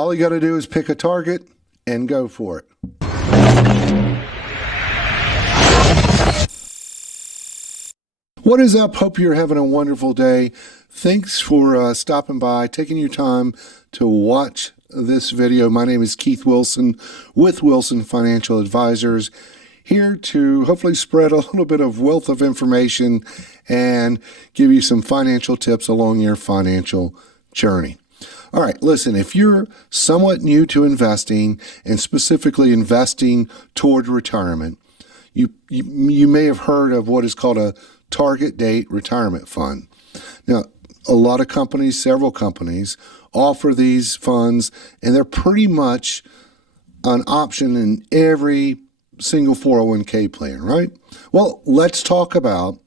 All you got to do is pick a target and go for it. What is up? Hope you're having a wonderful day. Thanks for stopping by, taking your time to watch this video. My name is Keith Wilson with Wilson Financial Advisors, here to hopefully spread a little bit of wealth of information and give you some financial tips along your financial journey. All right, listen, if you're somewhat new to investing and specifically investing toward retirement, you may have heard of what is called a target date retirement fund. Now, a lot of companies, several companies, offer these funds, and they're pretty much an option in every single 401k plan, right? Well, let's talk about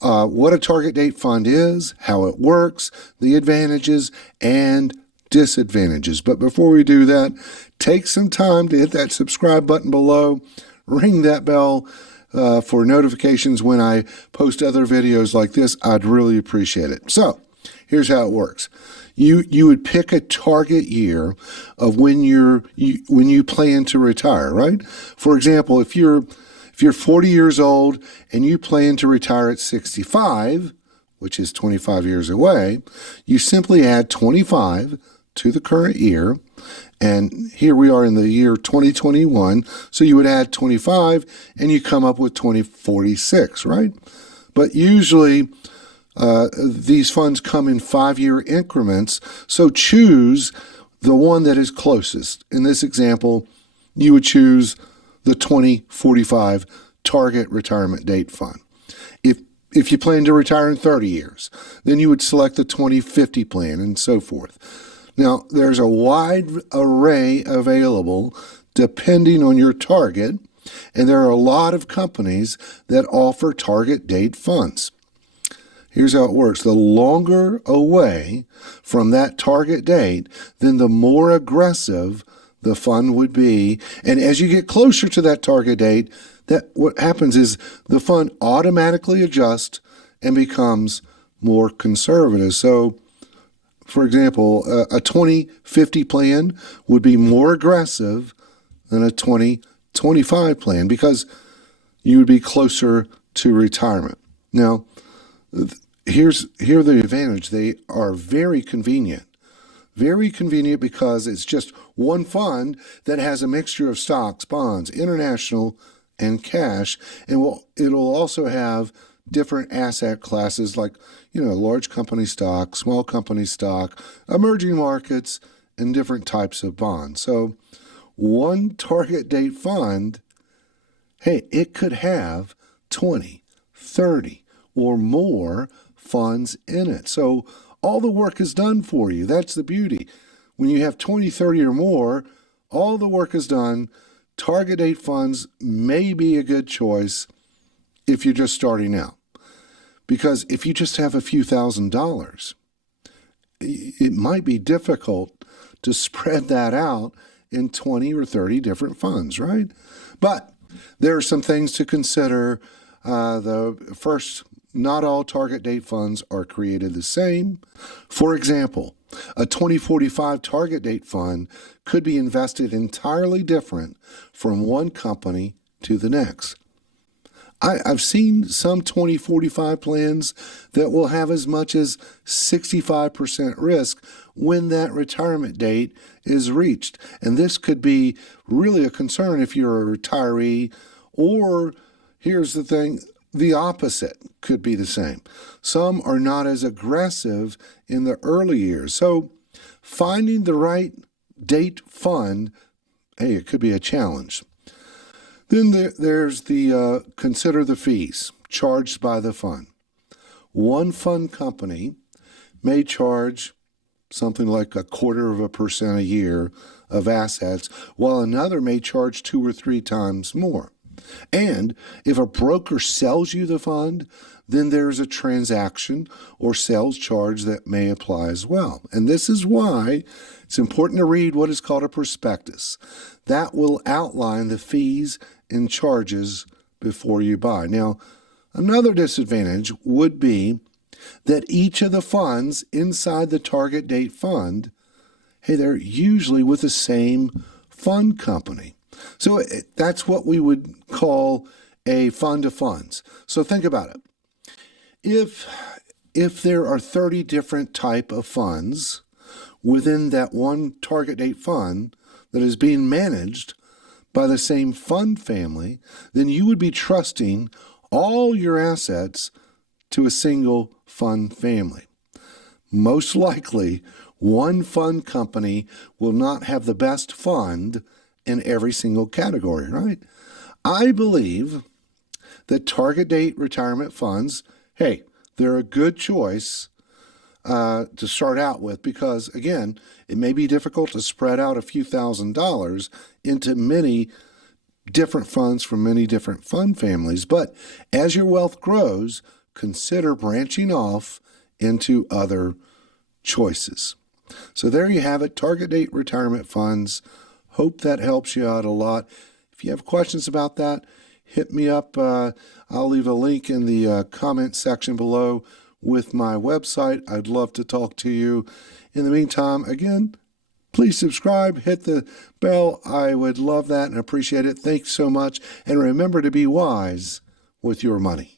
what a target date fund is, how it works, the advantages and disadvantages. But before we do that, take some time to hit that subscribe button below, ring that bell for notifications when I post other videos like this. I'd really appreciate it. So here's how it works. You would pick a target year of when you plan to retire, right? For example, if you're 40 years old and you plan to retire at 65, which is 25 years away, you simply add 25 to the current year. And here we are in the year 2021. So you would add 25 and you come up with 2046, right? But usually these funds come in 5-year increments. So choose the one that is closest. In this example, you would choose the 2045 target retirement date fund. If you plan to retire in 30 years, then you would select the 2050 plan and so forth. Now, there's a wide array available depending on your target, and there are a lot of companies that offer target date funds. Here's how it works. The longer away from that target date, then the more aggressive the fund would be. And as you get closer to that target date, what happens is the fund automatically adjusts and becomes more conservative. So, for example, a 2050 plan would be more aggressive than a 2025 plan because you would be closer to retirement. Now, here are the advantage. They are very convenient. Very convenient because it's just one fund that has a mixture of stocks, bonds, international, and cash. And it'll also have different asset classes like, large company stock, small company stock, emerging markets, and different types of bonds. So one target date fund, hey, it could have 20, 30, or more funds in it. So all the work is done for you. That's the beauty. When you have 20, 30 or more, all the work is done. Target date funds may be a good choice if you're just starting out. Because if you just have a few $1,000s, it might be difficult to spread that out in 20 or 30 different funds, right? But there are some things to consider. First, not all target date funds are created the same. For example, a 2045 target date fund could be invested entirely different from one company to the next. I've seen some 2045 plans that will have as much as 65% risk when that retirement date is reached. And this could be really a concern if you're a retiree, or here's the thing, the opposite could be the same. Some are not as aggressive in the early years. So finding the right date fund, hey, it could be a challenge. Then there's the consider the fees charged by the fund. One fund company may charge something like 0.25% a year of assets, while another may charge 2 or 3 times more. And if a broker sells you the fund, then there's a transaction or sales charge that may apply as well. And this is why it's important to read what is called a prospectus. That will outline the fees and charges before you buy. Now, another disadvantage would be that each of the funds inside the target date fund hey, they're usually with the same fund company. So that's what we would call a fund of funds. So think about it. If there are 30 different type of funds within that one target date fund that is being managed by the same fund family, then you would be trusting all your assets to a single fund family. Most likely, one fund company will not have the best fund in every single category, right? I believe that target date retirement funds, hey, they're a good choice to start out with because, again, it may be difficult to spread out a few $1,000s into many different funds from many different fund families. But as your wealth grows, consider branching off into other choices. So there you have it, target date retirement funds. Hope that helps you out a lot. If you have questions about that, hit me up. I'll leave a link in the comment section below with my website. I'd love to talk to you. In the meantime, again, please subscribe, hit the bell. I would love that and appreciate it. Thanks so much. And remember to be wise with your money.